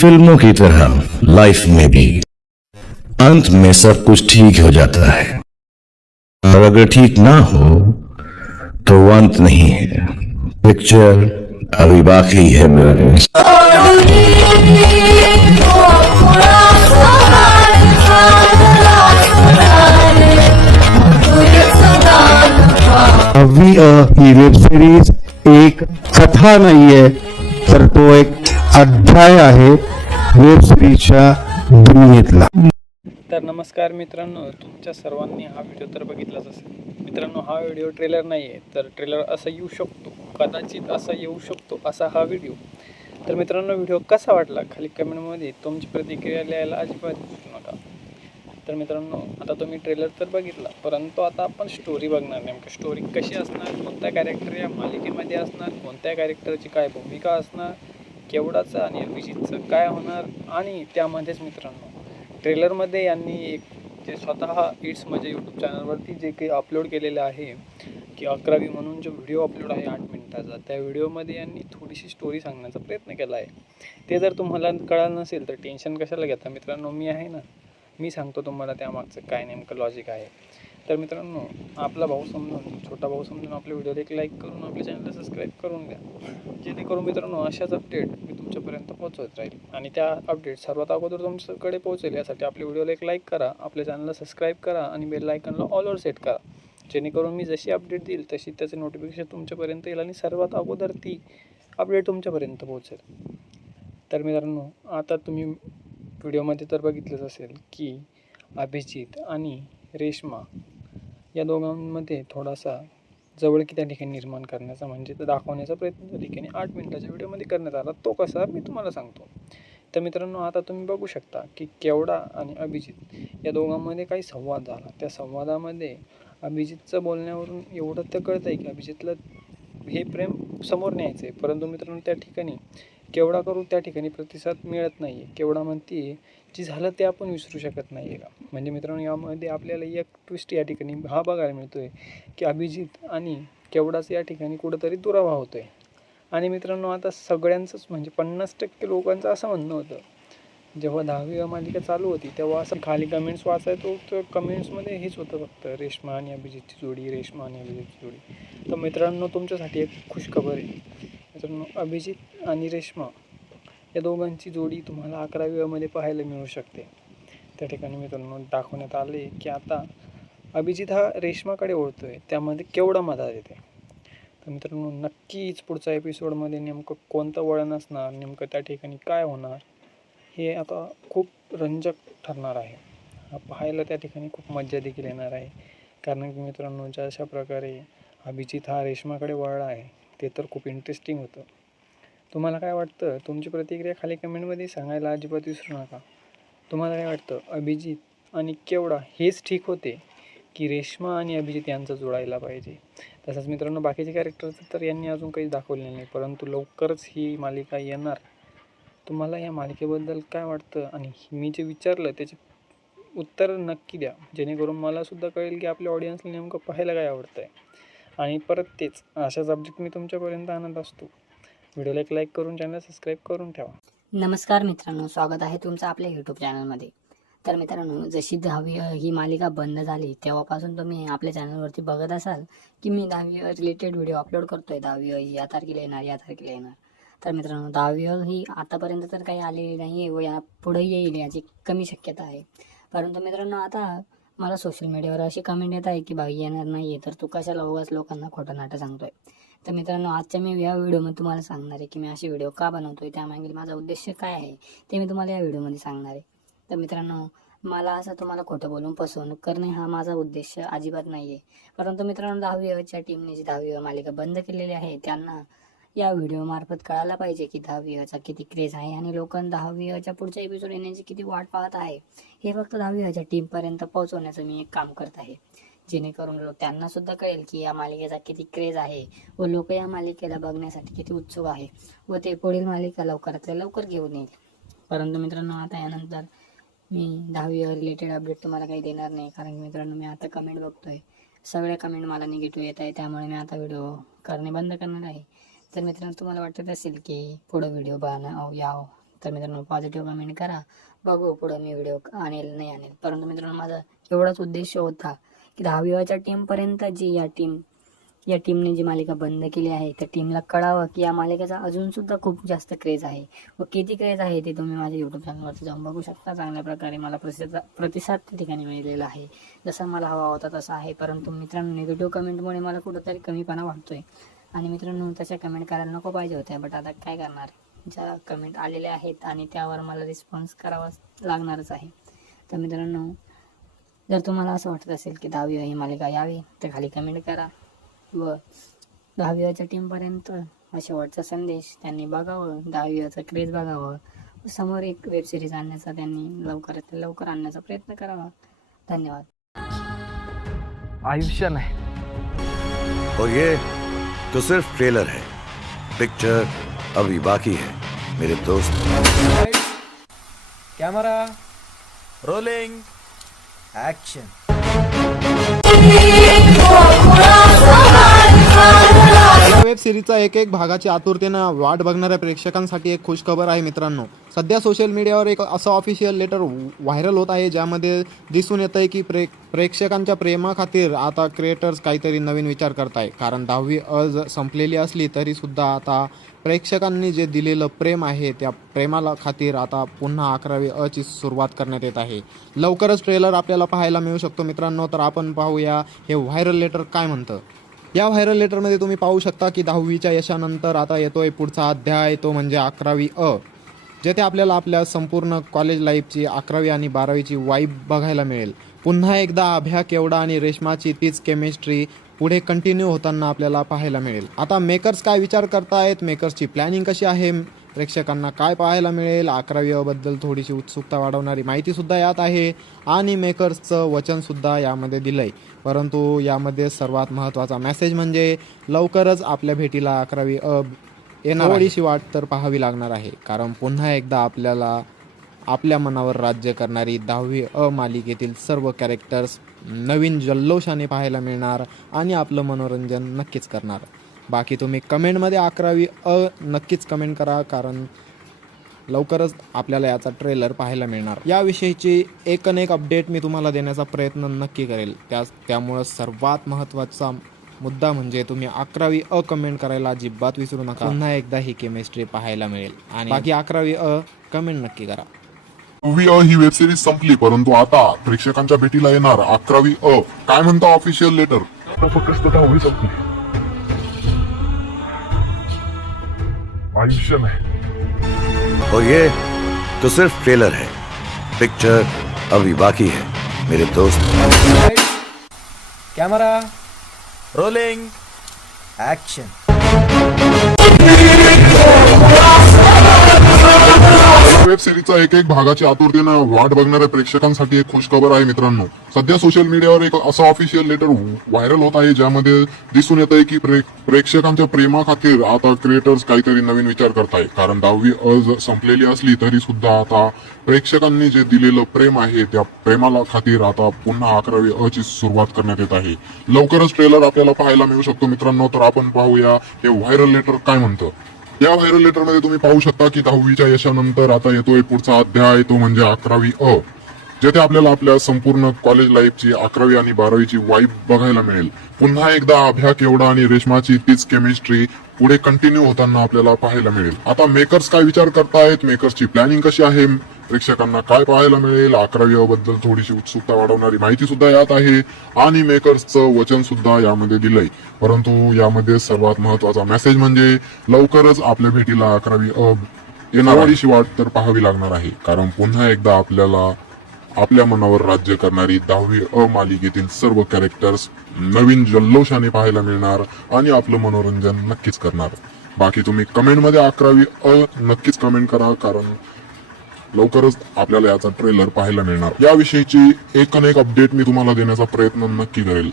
फिल्मों की तरह लाइफ में भी अंत में सब कुछ ठीक हो जाता है, और अगर ठीक ना हो तो वो अंत नहीं है। पिक्चर अभी बाकी है मेरे। अभी ही वेब सिरीज एक कथा नाहीये, तर तो एक अध्याय आहे वेब सिरीजच्या दुनियेतला. तर नमस्कार मित्रांनो, तुमच्या सर्वांनी हा व्हिडिओ तर बघितलाच असेल. मित्रांनो, हा व्हिडिओ ट्रेलर नाही आहे, तर ट्रेलर असा येऊ शकतो, कदाचित असा येऊ शकतो असा हा व्हिडिओ. तर मित्रांनो, व्हिडिओ कसा वाटला खाली कमेंटमध्ये तुमची प्रतिक्रिया लिहायला अजिबात विसरू नका. तर मित्रांनो, आता तुम्ही ट्रेलर तर बघितला, परंतु आता आपण स्टोरी बघणार. नेमकं स्टोरी कशी असणार, कोणत्या कॅरेक्टर या मालिकेमध्ये असणार, कोणत्या कॅरेक्टरची काय भूमिका असणार, केवढाचं आणि अभिजितचं काय होणार, आणि त्यामध्येच मित्रांनो ट्रेलरमध्ये यांनी एक जे स्वतः इट्स म्हणजे यूट्यूब चॅनलवरती जे काही अपलोड केलेलं आहे की 11वी म्हणून जो व्हिडिओ अपलोड आहे 8 मिनिटाचा, त्या व्हिडिओमध्ये यांनी थोडीशी स्टोरी सांगण्याचा प्रयत्न केला आहे. ते जर तुम्हाला कळलं नसेल तर टेन्शन कशाला घेता मित्रांनो, मी आहे ना, मी सांगतो तुम्हाला त्यामागचं काय नेमकं लॉजिक आहे. तर मित्रांनो, आपला भाऊ समजून, छोटा भाऊ समजून आपल्या व्हिडिओला एक लाईक करून आपल्या चॅनलला सबस्क्राईब करून द्या, जेणेकरून मित्रांनो अशाच अपडेट मी तुमच्यापर्यंत पोहोचवत राहील आणि त्या अपडेट सर्वात अगोदर तुमच्याकडे पोहोचेल. यासाठी आपल्या व्हिडिओला एक लाईक करा, आपल्या चॅनलला सबस्क्राईब करा आणि बेल आयकॉनला ऑलवर सेट करा, जेणेकरून मी जशी अपडेट देईल तशी त्याचे नोटिफिकेशन तुमच्यापर्यंत येईल आणि सर्वात अगोदर ती अपडेट तुमच्यापर्यंत पोहोचेल. तर मित्रांनो, आता तुम्ही व्हिडिओमध्ये तर बघितलंच असेल की अभिजित आणि रेश्मा या दोघांमध्ये थोडासा जवळकी त्या ठिकाणी निर्माण करण्याचा म्हणजे तर दाखवण्याचा प्रयत्न त्या ठिकाणी 8 मिनिटाच्या व्हिडिओमध्ये करण्यात आला. तो कसा मी तुम्हाला सांगतो. तर मित्रांनो, आता तुम्ही बघू शकता की केवढा आणि अभिजित या दोघांमध्ये काही संवाद झाला. त्या संवादामध्ये अभिजितचं बोलण्यावरून एवढं तर कळतं आहे की अभिजितला हे प्रेम समोर न्यायचं आहे, परंतु मित्रांनो त्या ठिकाणी केवढा करू त्या ठिकाणी प्रतिसाद मिळत नाही आहे. केवढा म्हणते जे झालं ते आपण विसरू शकत नाही आहे का. म्हणजे मित्रांनो, यामध्ये आपल्याला एक ट्विस्ट या ठिकाणी हा बघायला मिळतो आहे की अभिजित आणि केवढाच या ठिकाणी कुठंतरी दुरावा होतो आहे. आणि मित्रांनो, आता सगळ्यांचंच म्हणजे 50% लोकांचं असं म्हणणं होतं, जेव्हा 10वी मालिका चालू होती तेव्हा असं खाली कमेंट्स वाचायचो, तर कमेंट्समध्ये हेच होतं फक्त रेश्मा आणि अभिजितची जोडी, रेश्मा आणि अभिजितची जोडी. तर मित्रांनो, तुमच्यासाठी एक खुशखबर आहे. मित्रांनो, अभिजित आणि रेश्मा या दोघांची जोडी तुम्हाला 11वी पाहायला मिळू शकते. त्या ठिकाणी मित्रांनो दाखवण्यात आले की आता अभिजित हा रेश्माकडे ओढतो आहे, त्यामध्ये केवढा मदत येते. तर मित्रांनो, नक्कीच पुढच्या एपिसोडमध्ये नेमकं कोणतं वळण असणार, नेमकं त्या ठिकाणी काय होणार, हे आता खूप रंजक ठरणार आहे. पाहायला त्या ठिकाणी खूप मजा देखील येणार आहे. कारण की मित्रांनो, ज्या अशा प्रकारे अभिजित हा रेश्माकडे वळला आहे ते तर खूप इंटरेस्टिंग होतं. तुम्हाला काय वाटतं? तुमची प्रतिक्रिया खाली कमेंटमध्ये सांगायला अजिबात विसरू नका. तुम्हाला काय वाटतं, अभिजित आणि केवढा हेच ठीक होते की रेश्मा आणि अभिजित यांचं जोडायला पाहिजे? तसंच मित्रांनो, बाकीचे कॅरेक्टर्स तर यांनी अजून काही दाखवलेलं नाही, परंतु लवकरच ही मालिका येणार. तुम्हाला या मालिकेबद्दल काय वाटतं आणि मी जे विचारलं त्याचे उत्तर नक्की द्या, जेणेकरून मलासुद्धा कळेल की आपल्या ऑडियन्सला नेमकं पाहायला काय आवडतं आहे. आणि परत तेच अशाच अपडेट मी तुमच्यापर्यंत आणत असतो. व्हिडिओला एक लाईक करून चॅनल सबस्क्राईब करून ठेवा. नमस्कार मित्रांनो, स्वागत आहे तुमचं आपल्या यूट्यूब चॅनलमध्ये. तर मित्रांनो, जशी 10वी ही मालिका बंद झाली तेव्हापासून तुम्ही आपल्या चॅनलवरती बघत असाल की मी 10वी रिलेटेड व्हिडिओ अपलोड करतोय. 10वी या तारखेला येणार, या तारखेला येणार. तर मित्रांनो, 10वी ही आतापर्यंत तर काही आलेली नाही आहे व या पुढे येईल याची कमी शक्यता आहे. परंतु मित्रांनो, आता मला सोशल मीडियावर अशी कमेंट येत आहे की बाई येणार नाही आहे, तर तू कशाला उगाच लोकांना खोटं नाटं सांगतोय. तर मित्रांनो, आजच्या मी या व्हिडिओमध्ये तुम्हाला सांगणार आहे की मी अशी व्हिडिओ का बनवतोय, त्यामागे माझा उद्देश काय आहे ते मी तुम्हाला या व्हिडिओमध्ये सांगणार आहे. तर मित्रांनो, मला असं तुम्हाला खोटं बोलून फसवणूक करणे हा माझा उद्देश अजिबात नाही आहे. परंतु मित्रांनो, 10वीच्या टीमने जी 10वी मालिका बंद केलेली आहे त्यांना या व्हिडिओमार्फत कळायला पाहिजे की 10वीचा किती क्रेज आहे आणि लोकांना 10वीच्या पुढच्या एपिसोड येण्याची किती वाट पाहत आहे. हे फक्त 10वीच्या टीमपर्यंत पोहोचवण्याचं मी एक काम करत आहे, जेणेकरून त्यांना सुद्धा कळेल की या मालिकेचा किती क्रेज आहे व लोक या मालिकेला बघण्यासाठी किती उत्सुक आहे व ते पुढील मालिका लवकरातल्या लवकर घेऊन येईल. परंतु मित्रांनो, आता यानंतर मी 10वी रिलेटेड अपडेट तुम्हाला काही देणार नाही, कारण मित्रांनो मी आता कमेंट बघतोय, सगळ्या कमेंट मला निगेटिव्ह येत आहे, त्यामुळे मी आता व्हिडिओ करणे बंद करणार आहे. तर मित्रांनो, तुम्हाला वाटत असेल की पुढं व्हिडिओ यावं तर मित्रांनो पॉझिटिव्ह कमेंट करा, बघू पुढं मी व्हिडिओ आणेल नाही आणेल. परंतु मित्रांनो माझा एवढाच उद्देश होता की 10वीच्या टीमपर्यंत जी या टीमने जी मालिका बंद केली आहे त्या टीमला कळावं की या मालिकेचा अजून सुद्धा खूप जास्त क्रेज आहे व किती क्रेज आहे ते तुम्ही माझ्या यूट्यूब चॅनलवरती जाऊन बघू शकता. चांगल्या प्रकारे मला प्रतिसाद त्या ठिकाणी मिळालेला आहे, जसा मला हवा होता तसा आहे. परंतु मित्रांनो निगेटिव्ह कमेंटमुळे मला कुठंतरी कमीपणा वाटतोय आणि मित्रांनो त्याच्या कमेंट करायला नको पाहिजे होत्या, बट आता काय करणार, ज्या कमेंट आलेल्या आहेत आणि त्यावर मला रिस्पॉन्स करावा लागणारच आहे. तर मित्रांनो जर तुम्हाला असं वाटत असेल की 10वी ही मालिका यावी तर खाली कमेंट करा व 10वीच्या टीमपर्यंत शेवटचा संदेश त्यांनी बघावं, 10वीचा क्रेज बघावं, समोर एक वेब सिरीज आणण्याचा त्यांनी लवकरात लवकर आणण्याचा प्रयत्न करावा. धन्यवाद. आयुष्य नाही. और ये तो सिर्फ ट्रेलर है, पिक्चर अभी बाकी है मेरे दोस्त. Camera rolling action. या वेब सिरीजचा एक भागाची आतुरतेनं वाट बघणाऱ्या प्रेक्षकांसाठी एक खुशखबर आहे मित्रांनो. सध्या सोशल मीडियावर एक असं ऑफिशियल लेटर व्हायरल होत आहे ज्यामध्ये दिसून येत आहे की प्रेक्षकांच्या प्रेमाखातीर आता क्रिएटर्स काहीतरी नवीन विचार करताय. कारण 10वी संपलेली असली तरीसुद्धा आता प्रेक्षकांनी जे दिलेलं प्रेम आहे त्या प्रेमाला खातीर आता पुन्हा 11वी ची सुरुवात करण्यात येत आहे. लवकरच ट्रेलर आपल्याला पाहायला मिळू शकतो मित्रांनो. तर आपण पाहूया हे व्हायरल लेटर काय म्हणतं. या व्हायरल लेटरमध्ये तुम्ही पाहू शकता की 10वीच्या यशानंतर आता येतोय पुढचा अध्याय, तो म्हणजे 11वी जेथे आपल्याला आपल्या संपूर्ण कॉलेज लाईफची 11वी आणि 12वीची वाईब बघायला मिळेल. पुन्हा एकदा अभ्या, केवडा आणि रेश्माची तीच केमिस्ट्री पुढे कंटिन्यू होताना आपल्याला पाहायला मिळेल. आता मेकर्स काय विचार करतायत, मेकर्सची प्लॅनिंग कशी आहे, प्रेक्षकांना काय पाहायला मिळेल, 11वी बद्दल थोडीशी उत्सुकता वाढवणारी माहितीसुद्धा यात आहे आणि मेकर्सचं वचनसुद्धा यामध्ये दिलं आहे. परंतु यामध्ये सर्वात महत्त्वाचा मेसेज म्हणजे लवकरच आपल्या भेटीला 11वी येणार. थोडीशी वाट तर पाहावी लागणार आहे, कारण पुन्हा एकदा आपल्याला आपल्या मनावर राज्य करणारी 10वी मालिकेतील सर्व कॅरेक्टर्स नवीन जल्लोषाने पाहायला मिळणार आणि आपलं मनोरंजन नक्कीच करणार. बाकी तुम्ही कमेंटमध्ये 11वी नक्कीच कमेंट करा, कारण लवकरच आपल्याला याचा ट्रेलर पाहायला मिळणार. याविषयीची एक अपडेट मी तुम्हाला देण्याचा प्रयत्न नक्की करेल. त्यामुळं सर्वात महत्त्वाचा मुद्दा म्हणजे तुम्ही 11वी कमेंट करायला अजिबात विसरू नका. पुन्हा एकदा ही केमिस्ट्री पाहायला मिळेल आणि बाकी 11वी कमेंट नक्की करा. 10वी ही वेब सिरीज संपली, परंतु आता प्रेक्षकांच्या भेटीला येणार 11वी काय म्हणतं ऑफिशियल लेटर. फक्त 10वी संपली, आयुष्य नाही. और ये तो सिर्फ ट्रेलर है, पिक्चर अभी बाकी है मेरे दोस्त. Camera rolling action. वेब सिरीजचा एक भागाची आतुरतेनं वाट बघणाऱ्या प्रेक्षकांसाठी एक खुशखबर आहे मित्रांनो. सध्या सोशल मीडियावर एक असं ऑफिशियल लेटर व्हायरल होत आहे ज्यामध्ये दिसून येत आहे की प्रेक्षकांच्या प्रेमाखातीर आता क्रिएटर्स काहीतरी नवीन विचार करताय. कारण 10वी संपलेली असली तरी सुद्धा आता प्रेक्षकांनी जे दिलेलं प्रेम आहे त्या प्रेमाला खातीर आता पुन्हा 11वी ची सुरुवात करण्यात येत आहे. लवकरच ट्रेलर आपल्याला पाहायला मिळू शकतो मित्रांनो. तर आपण पाहूया हे व्हायरल लेटर काय म्हणतं. या व्हायरल लेटरमध्ये तुम्ही पाहू शकता की 10वीच्या यशानंतर आता येतोय पुढचा अध्याय, तो म्हणजे 11वी जेथे आपल्याला आपल्या संपूर्ण कॉलेज लाईफची 11वी आणि 12वीची वाईब बघायला मिळेल. पुन्हा एकदा अभ्या, केवडा आणि रेश्माची तीच केमिस्ट्री पुढे कंटिन्यू होताना आपल्याला पाहायला मिळेल. आता मेकर्स काय विचार करतायत, मेकर्सची प्लॅनिंग कशी आहे, प्रेक्षकांना काय पाहायला मिळेल, 11वी बद्दल थोडीशी उत्सुकता वाढवणारी माहिती सुद्धा यात आहे आणि मेकर्सचं वचन सुद्धा यामध्ये दिलंय. परंतु यामध्ये सर्वात महत्त्वाचा मेसेज म्हणजे लवकरच आपल्या भेटीला 11वी येणार. थोडीशी वाट तर पाहावी लागणार आहे, कारण पुन्हा एकदा आपल्याला आपल्या मनावर राज्य करणारी 10वी मालिकेतील सर्व कॅरेक्टर्स नवीन जल्लोषाने पाहायला मिळणार आणि आपलं मनोरंजन नक्कीच करणार. बाकी तुम्ही कमेंटमध्ये 11वी नक्कीच कमेंट करा, कारण लवकरच आपल्याला याचा ट्रेलर पाहायला मिळणार. याविषयीची एक अपडेट मी तुम्हाला देण्याचा प्रयत्न नक्की करेल.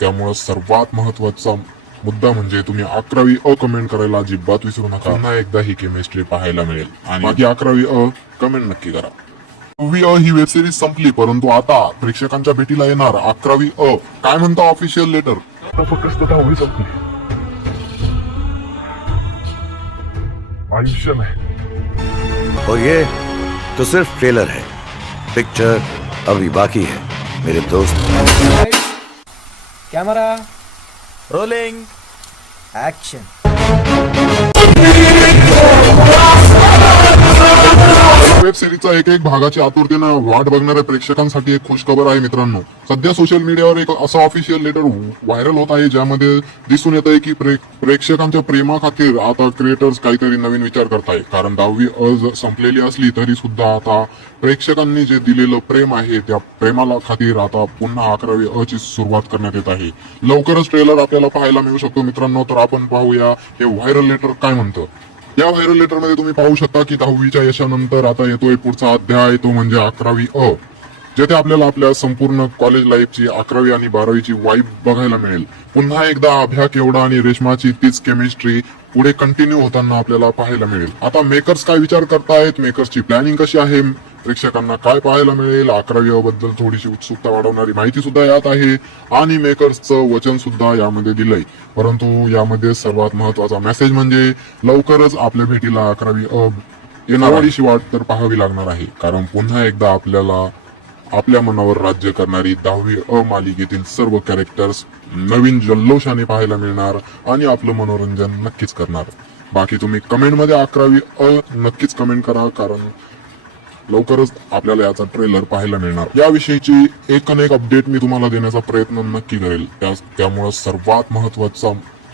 त्यामुळे सर्वात महत्त्वाचा मुद्दा म्हणजे तुम्ही 11वी कमेंट करायला अजिबात विसरू नका. पुन्हा एकदा ही केमिस्ट्री पाहायला मिळेल आणि बाकी 11वी कमेंट नक्की करा. 10वी ही वेब सिरीज संपली, परंतु आता प्रेक्षकांच्या भेटीला येणार 11वी काय म्हणतं ऑफिशियल लेटर. फक्त 10वी संपली, आयुष्य नाही. और ये तो सिर्फ ट्रेलर है, पिक्चर अभी बाकी है मेरे दोस्त। Camera rolling action. वेब सिरीजचा एक भागाची आतुरतेनं वाट बघणाऱ्या प्रेक्षकांसाठी एक खुश खबर आहे मित्रांनो. सध्या सोशल मीडियावर एक असं ऑफिशियल लेटर व्हायरल होत आहे ज्यामध्ये दिसून येत आहे की प्रेक्षकांच्या प्रेमाखातीर आता क्रिएटर्स काहीतरी नवीन विचार करताय. कारण 10वी संपलेली असली तरी सुद्धा आता प्रेक्षकांनी जे दिलेलं प्रेम आहे त्या प्रेमाला खातीर आता पुन्हा 11वी ची सुरुवात करण्यात येत आहे. लवकरच ट्रेलर आपल्याला पाहायला मिळू शकतो मित्रांनो. तर आपण पाहूया हे व्हायरल लेटर काय म्हणतं. या व्हायरल लेटर मध्ये तुम्ही पाहू शकता की 10वीच्या यशानंतर आता येतोय पुढचा अध्याय, तो म्हणजे 11वी जेथे आपल्याला आपल्या संपूर्ण कॉलेज लाईफची 11वी आणि 12वीची वाईब बघायला मिळेल. पुन्हा एकदा अभ्या केवडा आणि रेश्माची तीच केमिस्ट्री पुढे कंटिन्यू होताना आपल्याला पाहायला मिळेल. आता मेकर्स काय विचार करतायत, मेकर्सची प्लॅनिंग कशी आहे, प्रेक्षकांना काय पाहायला मिळेल, 11वी बद्दल थोडीशी उत्सुकता वाढवणारी माहिती सुद्धा यात आहे आणि मेकर्सचं वचन सुद्धा यामध्ये दिलंय. परंतु यामध्ये सर्वात महत्वाचा मेसेज म्हणजे लवकरच आपल्या भेटीला 11वी येणारीशी वाट तर पाहावी लागणार आहे. कारण पुन्हा एकदा आपल्याला आपल्या मनावर राज्य करणारी 10वी मालिकेतील सर्व कॅरेक्टर्स नवीन जल्लोषाने पाहायला मिळणार आणि आपलं मनोरंजन नक्कीच करणार. बाकी तुम्ही कमेंटमध्ये 11वी नक्कीच कमेंट करा, कारण लवकरच आपल्याला याचा ट्रेलर पाहायला मिळणार. याविषयीची एक अपडेट मी तुम्हाला देण्याचा प्रयत्न नक्की करेल. त्यामुळे सर्वात महत्वाचा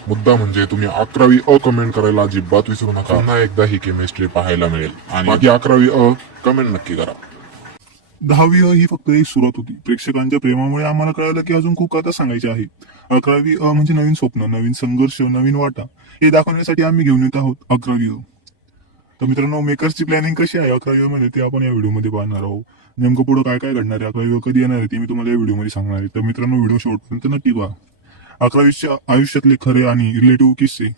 मुद्दा म्हणजे तुम्ही 11वी कमेंट करायला अजिबात विसरू नका. पुन्हा एकदा ही केमिस्ट्री पाहायला मिळेल आणि बाकी 11वी कमेंट नक्की करा. 10वी ही फक्त एक सुरुवात होती. प्रेक्षकांच्या प्रेमामुळे आम्हाला कळालं की अजून खूप कथा सांगायची आहे. 11वी म्हणजे नवीन स्वप्न, नवीन संघर्ष, नवीन वाटा हे दाखवण्यासाठी आम्ही घेऊन येत आहोत 11वी. तर मित्रांनो, मेकर्सची प्लॅनिंग कशी आहे 11वी मध्ये ते आपण या व्हिडिओमध्ये पाहणार आहोत. नेमकं पुढे काय काय घडणार आहे, 11वी कधी येणार आहे ते मी तुम्हाला या व्हिडिओमध्ये सांगणार आहे. तर मित्रांनो, व्हिडिओ शेवटपर्यंत नक्की पहा. 11वीच्या आयुष्यातले खरे आणि रिलेटिव्ह किस्से,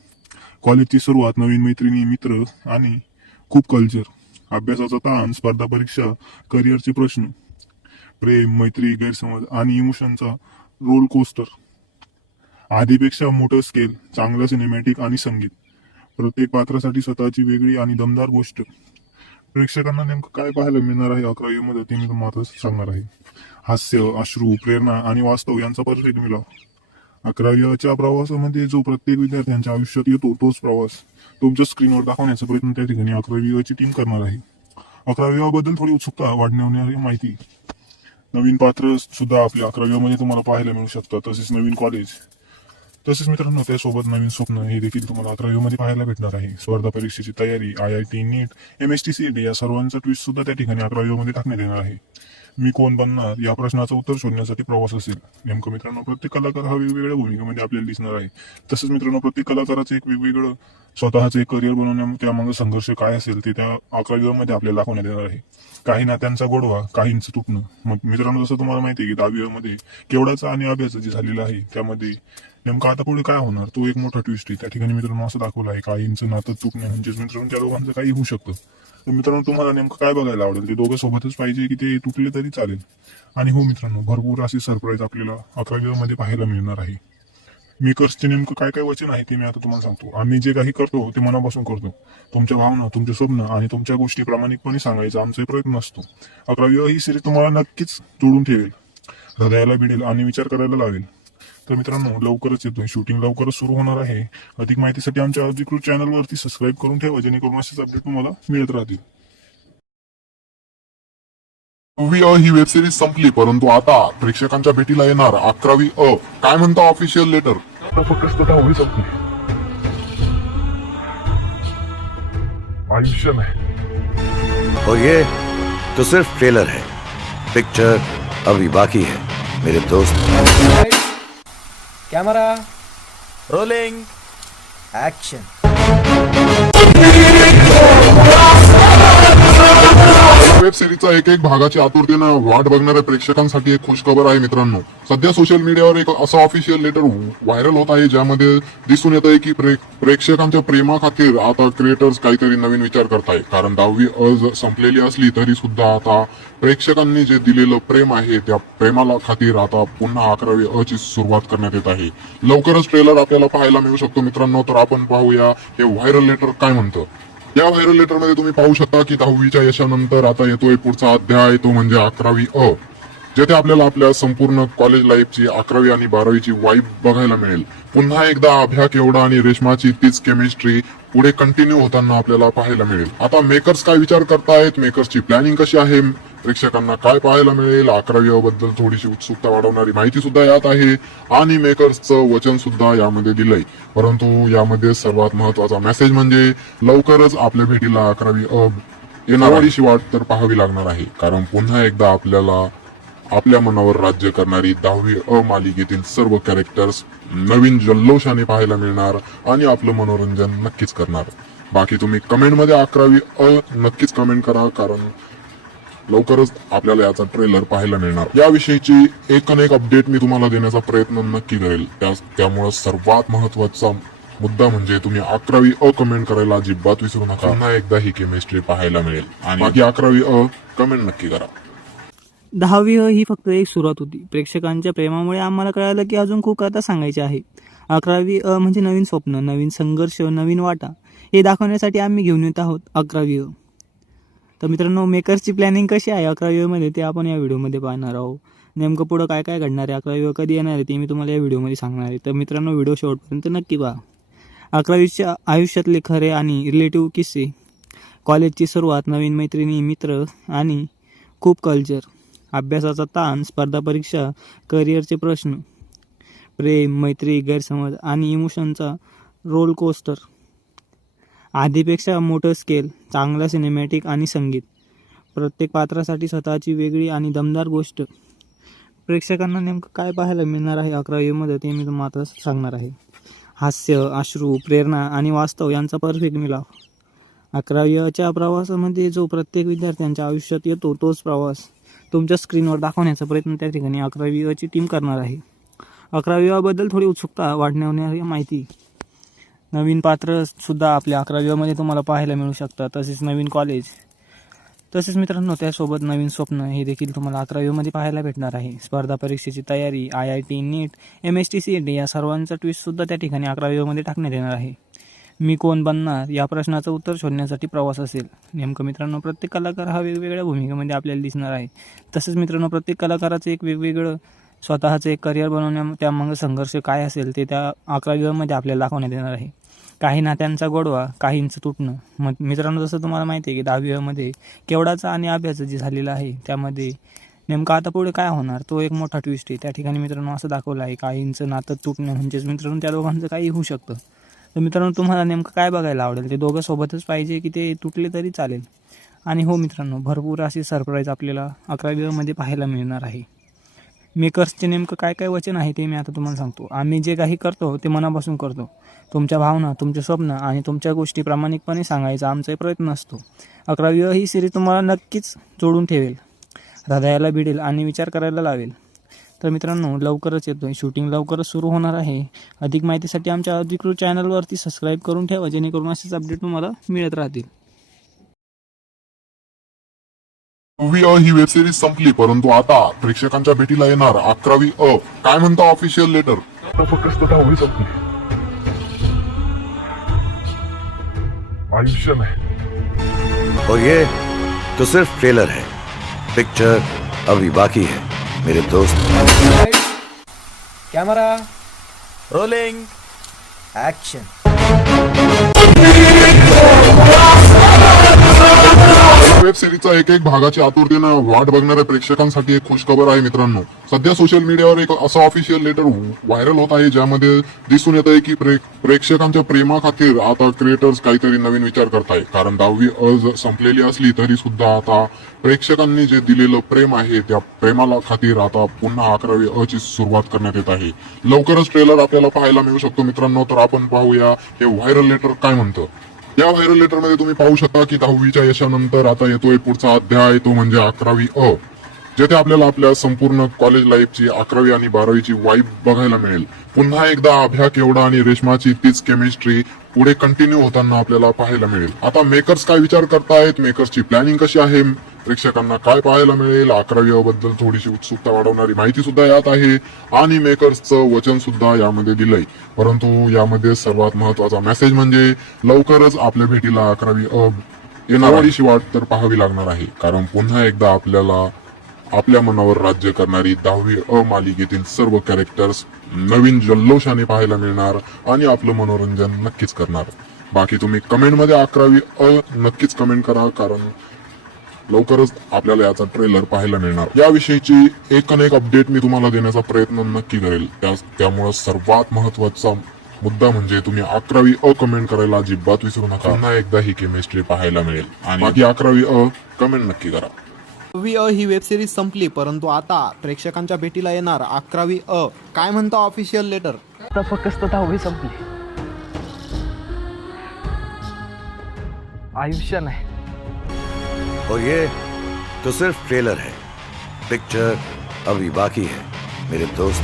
कॉलेजची सुरुवात, नवीन मैत्रिणी, मित्र आणि खूप कल्चर, अभ्यासाचा ताण, स्पर्धा परीक्षा, करिअरचे प्रश्न, प्रेम, मैत्री, गैरसमज आणि इमोशनचा रोल कोस्टर. आधीपेक्षा मोठं स्केल, चांगलं सिनेमॅटिक आणि संगीत, प्रत्येक पात्रासाठी स्वतःची वेगळी आणि दमदार गोष्ट. प्रेक्षकांना नेमकं काय पाहायला मिळणार आहे 11वी मध्ये ते मी तुम्हाला सांगणार आहे. हास्य, अश्रू, प्रेरणा आणि वास्तव यांचा परफेक्ट मिलाव. 11वीच्या प्रवासामध्ये जो प्रत्येक विद्यार्थ्यांच्या आयुष्यात येतो तोच प्रवास तुमच्या स्क्रीनवर दाखवण्याचा प्रयत्न त्या ठिकाणी 11वीची टीम करणार आहे. 11वी बद्दल थोडी उत्सुकता वाढवणारी माहिती, नवीन पात्र सुद्धा आपल्या 11वी मध्ये तुम्हाला पाहायला मिळू शकतात. तसेच नवीन कॉलेज, तसेच मित्रांनो त्यासोबत नवीन स्वप्न हे देखील तुम्हाला 11वी मध्ये पाहायला भेटणार आहे. स्पर्धा परीक्षेची तयारी, IIT, नीट, MST, CET या सर्वांचा ट्विस्ट सुद्धा त्या ठिकाणी 11वी मध्ये टाकण्यात येणार आहे. मी कोण बनणार या प्रश्नाचं उत्तर शोधण्यासाठी प्रवास असेल. नेमकं मित्रांनो, प्रत्येक कलाकार हा वेगवेगळ्या भूमिकेमध्ये आपल्याला दिसणार आहे. तसंच मित्रांनो, प्रत्येक कलाकाराचं एक वेगवेगळं स्वतःचं एक करिअर बनवण्या त्यामागे संघर्ष काय असेल ते त्या 11वी मध्ये आपल्याला दाखवण्यात येणार आहे. काही नात्यांचा गोडवा, काहींचं तुटणं. मग मित्रांनो, जसं तुम्हाला माहिती आहे की 10वी मध्ये केवढाचा आणि अभ्यास जे झालेलं आहे त्यामध्ये नेमकं आता पुढे काय होणार तो एक मोठा ट्विस्ट आहे. त्या ठिकाणी मित्रांनो असं दाखवलं आहे काहींचं नातं तुटणे म्हणजेच मित्रांनो त्या दोघांचं काही होऊ शकतं. तर मित्रांनो, तुम्हाला नेमकं काय बघायला आवडेल, ते दोघं सोबतच पाहिजे की ते तुटले तरी चालेल. आणि हो मित्रांनो, भरपूर अशी सरप्राईज आपल्याला 11वी मध्ये पाहायला मिळणार आहे. मेकर्सचे नेमकं काय काय वचन आहे ते मी आता तुम्हाला सांगतो. आम्ही जे काही करतो ते मनापासून करतो. तुमच्या भावना, तुमचे स्वप्न आणि तुमच्या गोष्टी प्रामाणिकपणे सांगायचा आमचा प्रयत्न असतो. 11वी ही सिरीज तुम्हाला नक्कीच जोडून ठेवेल, हृदयाला भिडेल आणि विचार करायला लावेल. तर मित्रांनो, लवकरच येतोय, शूटिंग लवकरच सुरू होणार आहे. अधिक माहितीसाठी आमच्या अधिकृत चॅनलवरती सबस्क्राईब करून ठेवा, जेणेकरून असेच अपडेट तुम्हाला मिळत राहतील. 10वी ही वेब सिरीज संपली, परंतु आता प्रेक्षकांच्या भेटीला येणार 11वी काय म्हणतं ऑफिशियल लेटर. आता फक्त 10वी संपली, आयुष्य नाही. और ये तो सिर्फ ट्रेलर है, पिक्चर अभी बाकी है मेरे दोस्त। Camera rolling action. वेब सिरीजचा एक भागाची आतुरतेनं वाट बघणाऱ्या प्रेक्षकांसाठी एक खुश खबर आहे मित्रांनो. सध्या सोशल मीडियावर एक असं ऑफिशियल लेटर व्हायरल होत आहे ज्यामध्ये दिसून येत आहे की प्रेक्षकांच्या प्रेमाखातीर आता क्रिएटर्स काहीतरी नवीन विचार करताय. कारण 10वी संपलेली असली तरी सुद्धा आता प्रेक्षकांनी जे दिलेलं प्रेम आहे त्या प्रेमाला खातीर आता पुन्हा 11वी ची सुरुवात करण्यात येत आहे. लवकरच ट्रेलर आपल्याला पाहायला मिळू शकतो मित्रांनो. तर आपण पाहूया हे व्हायरल लेटर काय म्हणतं. या व्हायरल लेटर मध्ये तुम्ही पाहू शकता की 10वीच्या यशानंतर आता येतोय पुढचा अध्याय, तो म्हणजे 11वी अ, जेथे आपल्याला आपल्या संपूर्ण कॉलेज लाईफची 11वी आणि 12वीची वाईब बघायला मिळेल. पुन्हा एकदा अभ्या केवढा आणि रेशमाची तीच केमिस्ट्री पुढे कंटिन्यू होताना आपल्याला पाहायला मिळेल. आता मेकर्स काय विचार करतायत, मेकर्सची प्लॅनिंग कशी आहे, प्रेक्षकांना काय पाहायला मिळेल, 11वी अ बद्दल थोडीशी उत्सुकता वाढवणारी माहिती सुद्धा यात आहे आणि मेकर्सचं वचन सुद्धा यामध्ये दिलंय. परंतु यामध्ये सर्वात महत्वाचा मेसेज म्हणजे लवकरच आपल्या भेटीला 11वी अ येणारी वाट तर पाहावी लागणार आहे, कारण पुन्हा एकदा आपल्याला आपल्या मनावर राज्य करणारी 10वी अ मालिकेतील सर्व कॅरेक्टर्स नवीन जल्लोषाने पाहायला मिळणार आणि आपलं मनोरंजन नक्कीच करणार. बाकी तुम्ही कमेंटमध्ये 11वी अ नक्कीच कमेंट करा, कारण लवकरच आपल्याला याचा ट्रेलर पाहायला मिळणार. याविषयीची एक अपडेट मी तुम्हाला देण्याचा प्रयत्न नक्की करेल. त्यामुळे सर्वात महत्वाचा मुद्दा म्हणजे तुम्ही 11वी अ कमेंट करायला अजिबात विसरू नका. पुन्हा एकदा ही केमिस्ट्री पाहायला मिळेल आणि बाकी 11वी अ कमेंट नक्की करा. 10वी ही फक्त एक सुरुवात होती. प्रेक्षकांच्या प्रेमामुळे आम्हाला कळालं की अजून खूप कथा सांगायची आहे. 11वी म्हणजे नवीन स्वप्न, नवीन संघर्ष, नवीन वाटा हे दाखवण्यासाठी आम्ही घेऊन येत आहोत 11वी. तर मित्रांनो, मेकर्सची प्लॅनिंग कशी आहे 11वी मध्ये ते आपण या व्हिडिओमध्ये पाहणार आहोत. नेमकं पुढं काय काय घडणार आहे, 11वी कधी येणार आहे ते मी तुम्हाला या व्हिडिओमध्ये सांगणार आहे. तर मित्रांनो, व्हिडिओ शेवटपर्यंत नक्की पहा. 11वीच्या आयुष्यातले खरे आणि रिलेटिव्ह किस्से, कॉलेजची सुरुवात, नवीन मैत्रिणी, मित्र आणि खूप कल्चर, अभ्यासाचा ताण, स्पर्धा परीक्षा, करिअरचे प्रश्न, प्रेम, मैत्री, गैरसमज आणि इमोशनचा रोल कोस्टर, आधीपेक्षा मोठं स्केल, चांगला सिनेमॅटिक आणि संगीत, प्रत्येक पात्रासाठी स्वतःची वेगळी आणि दमदार गोष्ट. प्रेक्षकांना नेमकं काय पाहायला मिळणार आहे 11वीमध्ये ते मी तुम्हाला आता सांगणार आहे. हास्य, अश्रू, प्रेरणा आणि वास्तव यांचा परफेक्ट मिलाव. 11वीच्या प्रवासामध्ये जो प्रत्येक विद्यार्थ्यांच्या आयुष्यात येतो तोच प्रवास तुमच्या स्क्रीनवर दाखवण्याचा प्रयत्न त्या ठिकाणी 11वीची टीम करणार आहे. 11वीबद्दल थोडी उत्सुकता वाढवणारी माहिती, नवीन पात्र सुद्धा आपल्या 11वीमध्ये तुम्हाला पाहायला मिळू शकतात. तसेच नवीन कॉलेज, तसेच मित्रांनो त्यासोबत नवीन स्वप्न हे देखील तुम्हाला 11वीमध्ये पाहायला भेटणार आहे. स्पर्धा परीक्षेची तयारी, IIT, नीट, MST, CET या सर्वांचा ट्विस्ट सुद्धा त्या ठिकाणी 11वीमध्ये टाकण्यात येणार आहे. मी कोण बनणार या प्रश्नाचं उत्तर शोधण्यासाठी प्रवास असेल. नेमकं मित्रांनो, प्रत्येक कलाकार हा वेगवेगळ्या भूमिकेमध्ये आपल्याला दिसणार आहे. तसेच मित्रांनो, प्रत्येक कलाकाराचं एक वेगवेगळं स्वतःचं एक करिअर बनवण्या त्यामागं संघर्ष काय असेल ते त्या 11वीमध्ये आपल्याला दाखवण्यात येणार आहे. काही नात्यांचा गोडवा, काहींचं तुटणं. मग मित्रांनो, जसं तुम्हाला माहिती आहे की 10वीमध्ये केवढाचा आणि अभ्यास जे झालेला आहे त्यामध्ये नेमकं आता पुढे काय होणार तो एक मोठा ट्विस्ट आहे. त्या ठिकाणी मित्रांनो असं दाखवलं आहे, काहींचं नातं तुटणं म्हणजेच मित्रांनो त्या दोघांचं काही होऊ शकतं. तर मित्रांनो, तुम्हाला नेमकं काय बघायला आवडेल, ते दोघं सोबतच पाहिजे की ते तुटले तरी चालेल. आणि हो मित्रांनो, भरपूर अशी सरप्राईज आपल्याला 11वीमध्ये पाहायला मिळणार आहे. मेकर्सचे नेमकं काय काय वचन आहे ते मी आता तुम्हाला सांगतो. आम्ही जे काही करतो ते मनापासून करतो. तुमच्या भावना, तुमचे स्वप्न आणि तुमच्या गोष्टी प्रामाणिकपणे सांगायचा आमचा प्रयत्न असतो. 11वी ही सिरीज तुम्हाला नक्कीच जोडून ठेवेल, हृदयाला भिडेल आणि विचार करायला लावेल. तर मित्रांनो, लवकरच येतोय, शूटिंग लवकरच सुरू होणार आहे. अधिक माहितीसाठी आमच्या अधिकृत चॅनलवरती सबस्क्राईब करून ठेवा, जेणेकरून असेच अपडेट तुम्हाला मिळत राहतील. 10वी अ ही वेब सिरीज संपली, परंतु आता प्रेक्षकांच्या भेटीला येणार 11वी अ. काय म्हणता ऑफिशियल लेटर? फक्त 10वी संपली, आयुष्य नाही. और ये तो सिर्फ ट्रेलर है, पिक्चर अभी बाकी है मेरे दोस्त. Camera rolling action. वेब सिरीजचा एक भागाची आतुरतेनं वाट बघणाऱ्या प्रेक्षकांसाठी एक खुशखबर आहे मित्रांनो. सध्या सोशल मीडियावर एक असं ऑफिशियल लेटर व्हायरल होत आहे, ज्यामध्ये दिसून येत आहे की प्रेक्षकांच्या प्रेमाखातीर आता क्रिएटर्स काहीतरी नवीन विचार करताय. कारण 10वी अ संपलेली असली तरी सुद्धा आता प्रेक्षकांनी जे दिलेलं प्रेम आहे त्या प्रेमाला खातीर आता पुन्हा 11वी अ ची सुरुवात करण्यात येत आहे. लवकरच ट्रेलर आपल्याला पाहायला मिळू शकतो मित्रांनो. तर आपण पाहूया हे व्हायरल लेटर काय म्हणतं. या व्हायरल लेटरमध्ये तुम्ही पाहू शकता की 10वीच्या यशानंतर आता येतोय पुढचा अध्याय, तो म्हणजे 11वी अ, जेथे आपल्याला आपल्या संपूर्ण कॉलेज लाईफची 11वी आणि 12वीची वाईब बघायला मिळेल. पुन्हा एकदा अभ्या केवडा आणि रेश्माची तीच केमिस्ट्री पुढे कंटिन्यू होताना आपल्याला पाहायला मिळेल. आता मेकर्स काय विचार करतायत, मेकर्सची प्लॅनिंग कशी आहे, प्रेक्षकांना काय पाहायला मिळेल, 11वी बद्दल थोडीशी उत्सुकता वाढवणारी माहिती सुद्धा यात आहे आणि मेकर्सचं वचन सुद्धा यामध्ये दिलंय. परंतु यामध्ये सर्वात महत्वाचा मेसेज म्हणजे लवकरच आपल्या भेटीला 11वी येणारी वाट तर पाहावी लागणार आहे. कारण पुन्हा एकदा आपल्याला आपल्या मनावर राज्य करणारी 10वी मालिकेतील सर्व कॅरेक्टर्स नवीन जल्लोषाने पाहायला मिळणार आणि आपलं मनोरंजन नक्कीच करणार. बाकी तुम्ही कमेंटमध्ये 11वी नक्कीच कमेंट करा, कारण लवकरच आपल्याला याचा ट्रेलर पाहायला मिळणार. याविषयीची एक अपडेट मी तुम्हाला देण्याचा प्रयत्न नक्की करेल. त्यामुळे सर्वात महत्वाचा मुद्दा म्हणजे तुम्ही 11वी कमेंट करायला अजिबात विसरू नका. पुन्हा एकदा ही केमिस्ट्री पाहायला मिळेल आणि बाकी 11वी कमेंट नक्की करा. 10वी ही वेब सिरीज संपली, परंतु आता प्रेक्षकांच्या भेटीला येणार 11वी काय म्हणता ऑफिशियल लेटर? आता फक्त 10वी संपली, आयुष्य नाही. और ये तो सिर्फ ट्रेलर है, पिक्चर अभी बाकी है मेरे दोस्त.